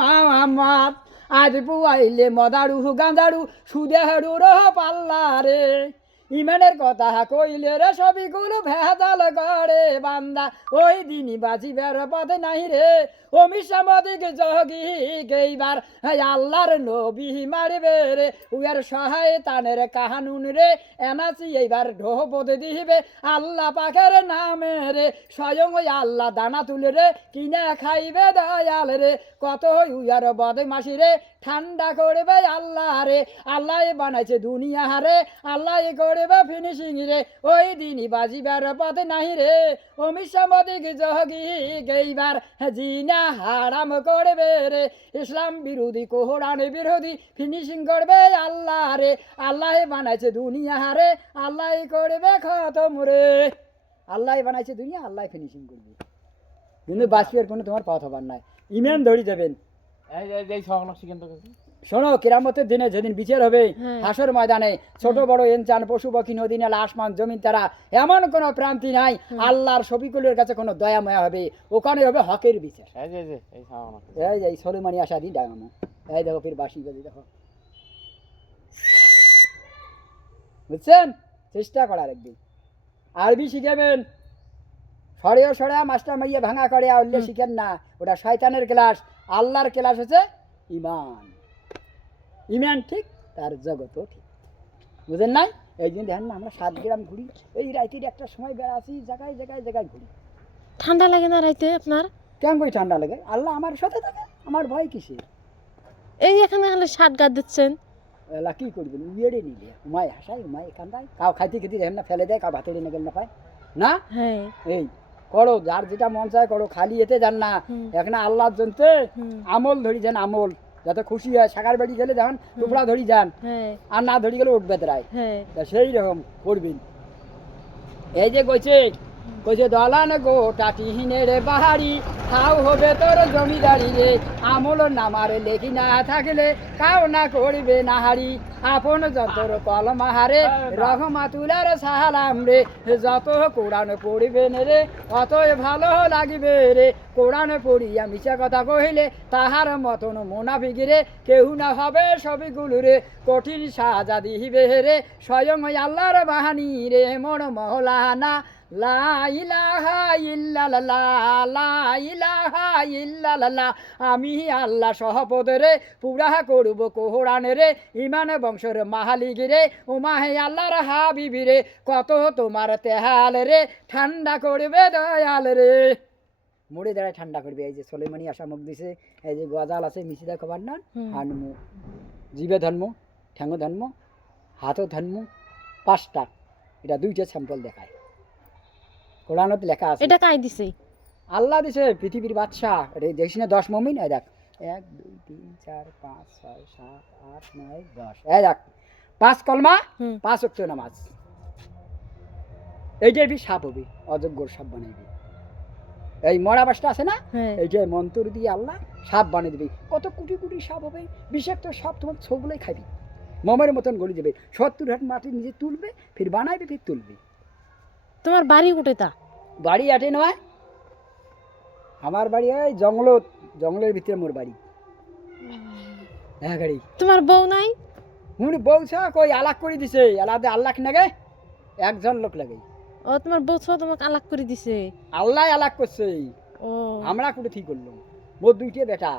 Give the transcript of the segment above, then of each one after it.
মোহাম্মদ আজ পুয়াইলে মদারু গাঁদারু সুদেহরু রহ পাল্লা রে ইমানের কথা কইলে রে সবিগুলো ভেজাল করে বান্দা ওই দিনই বাজিবার পথে নাই রে অমিসামদিক যোগী গেইবার আল্লাহর নবী মারিবে রে উয়ার সহায় তানের কাহানুন রে এনাচি এইবার ঢোহ পদে দিবে আল্লাহ পাখের নামে রে স্বয়ং ওই আল্লাহ দানা তুলে রে কিনা খাইবে দয়াল রে কত উয়ার বদমাসি রে ঠান্ডা করবে আল্লাহ রে আল্লাহ বানাইছে দুনিয়া রে আল্লাহ করবে ফিনিশিং রে ওই দিনই বাজিবার পথে নাই রে অমিসামদিক যোগী গেইবার জিনা হারাম করবে রে ইসলাম বিরোধী কোরআন বিরোধী ফিনিশিং করবে আল্লাহ রে আল্লাহ বানাইছে দুনিয়া রে আল্লাহ করবে খতম রে আল্লাহ বানাইছে দুনিয়া আল্লাহ ফিনিশিং করবে কিন্তু বাঁচবের কোনো তোমার পথ হবার নাই ইমান ধরি যাবেন শোনো কিরামতের দিনে যেদিন বিচার হবে হাসর ময়দানে ছোট বড় ইনসান পশু পাখি নদী নালা আসমান জমিন তারা এমন কোনো প্রান্তি নাই আল্লাহর শফিকুলের কাছে কোনো দয়া মায়া হবে ওখানে হবে হকের বিচার এই সলেমানি আসা দিন ডাঙামো এই দেখো ফির বাসি বাজি দেখো বুঝছেন চেষ্টা করার একদিন আরবি শিখাবেন সরেও সরে মাস্টার মারিয়ে ভাঙা করে আউল্লে শিখেন না ওটা শয়তানের ক্লাস আল্লাহর ক্লাস হচ্ছে ইমান ইমান ঠিক তার জগতও ঠিক বুঝেন নাই এই জন্য দেখেন না আমরা 7 গ্রাম ঘুরি এই রাইতের একটা সময় বেড়াচ্ছি জায়গায় জায়গায় জায়গায় ঘুরি ঠান্ডা লাগে না রাইতে আপনার কেন কই ঠান্ডা লাগে আল্লাহ আমার সাথে থাকে আমার ভয় কিসে এই এখানে হলে 60 গাদ দিচ্ছেন এলা কি করবেন ইয়েড়ে নিলে উমায় হাসাই উমায় কান্দায় কাউ খাইতে খেতে দেখেন না ফেলে দেয় কাউ ভাতে নিয়ে গেল না পায় না হ্যাঁ এই করো যার যেটা মন চায় করো খালি এতে যান না এখন আল্লাহর জন্যে আমল ধরি যান আমল যাতে খুশি হয় সাকার বাড়ি গেলে যখন টুকরা ধরি যান আর না ধরি গেলে উঠবে তারাই সেই রকম করবেন এই যে কইছে দলান গো টাটিহীনে রে বাহারি খাও হবে তোর জমিদারি রে আমল নামারে লেখি না থাকলে কাও না করবে নাহারি আপন যতর কলমাহারে রহমাতুলার সালাম রে যত কোরআন পড়িবেন রে অতই ভালো লাগিবে রে কোরআন পড়িয়া মিছা কথা কহিলে তাহার মতন মুনাফিক রে কেউ না হবে সবিগুলো রে কঠিন সাজা দিবে রে স্বয়ং আল্লাহর বাহানি রে মন মহলানা লা ইলাহা ইল্লাল্লাহ লা ইলাহা ইল্লাল্লাহ আমি আল্লাহ শপথ রে পুরা করব কোরআন রে ইমান বংশের মাহালিক রে উমাহে আল্লাহর হাবিবি রে কত তোমার তেহাল রে ঠান্ডা করবে দয়াল রে মোড়ে দাঁড়ায় ঠান্ডা করবে এই যে সলেমানি আশা মুখ দিছে এই যে গজাল আছে মিছিদা খবর না হানমু জিবে ধর্ম ঠ্যাঙ্গ ধর্ম হাতও ধর্ম 5টা এটা 2টা স্যাম্পল দেখায় কোরআনত লেখা আছে এটা কাই দিছে আল্লাহ দিছে পৃথিবীর বাদশা এটা দেখিস না 10 মুমিন এই দেখ 1 2 3 4 5 6 7 8 9 10 এই দেখ 5 কলমা 5 ওয়াক্ত নামাজ এইটাই বি সাপ হবে অযোগ্যর সাপ বানাইবি এই মরা বাসটা আছে না এইটাই মন্ত্র দিয়ে আল্লাহ সাপ বানিয়ে দিবি কত কোটি কোটি সাপ হবে বিষাক্ত সাপ তোমার সবগুলোই খাবি মমের মতন গলি যাবে 70 হাত মাটি নিজে তুলবে ফির বানাইবে ফির তুলবে তোমার বাড়ি কোটে তা বাড়ি আটে নয় আমার বাড়ি ওই জঙ্গলের ভিতরে মোর বাড়ি হ্যাঁ গাড়ি তোমার বউ নাই মুনি বউ ছা কই আলাক করে দিছে আলাদা আল্লাহ নাগে একজন লোক লাগে ও তোমার বউ ছ তোমাকে আলাক করে দিছে আল্লাহ আলাক করছে ও আমরা কোটে ঠিক করলাম মোর 2টে বেটা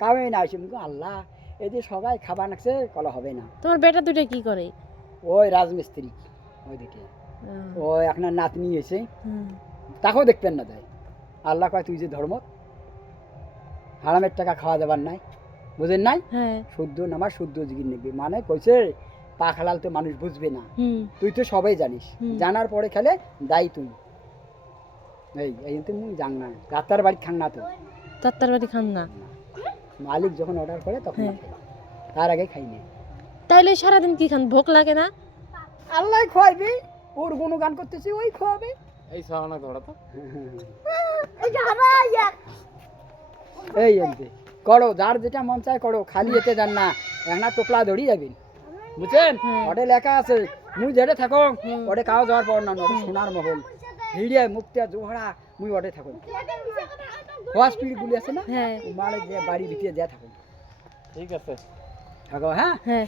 কামে না আসে মুখ আল্লাহ এই যে সবাই খাবার নাকছে কলা হবে না তোমার বেটা দুটো কি করে ওই রাজমিস্ত্রি ওই দিকে ও আপনার নাতনি এসে তাকেও দেখবেন না যায় আল্লাহ কয় তুই যে ধর্ম হারামের টাকা খাওয়া যাবার নাই বুঝেন নাই শুদ্ধ নামাজ শুদ্ধ জিগির নেবে মানে কইছে পাক হালাল তো মানুষ বুঝবে না তুই তো সবাই জানিস জানার পরে খেলে দায়ী তুই এই তুমি জান না রাত্তার বাড়ি খান না তো রাত্তার বাড়ি খান না মালিক যখন অর্ডার করে তখন তার আগে খাই না তাইলে সারাদিন কি খান ভোক লাগে না আল্লাহ খোয়াইবি ওর গুণগান করতেছি ওই খোয়াবে এই সাহানা ধরা তো এই এমনি করো যার যেটা মন চায় করো খালি এতে যান না একটা টোপলা ধরি যাবেন বুঝছেন ওটা লেখা আছে মুই যেটা থাকো ওটা কাউ যাওয়ার পর না সোনার মহল হিড়িয়া মুক্তিয়া জোহরা মুই ওটে থাকো হসপিটাল গুলি আছে না হ্যাঁ মারে যে বাড়ি ভিতরে যা থাকো ঠিক আছে থাকো হ্যাঁ হ্যাঁ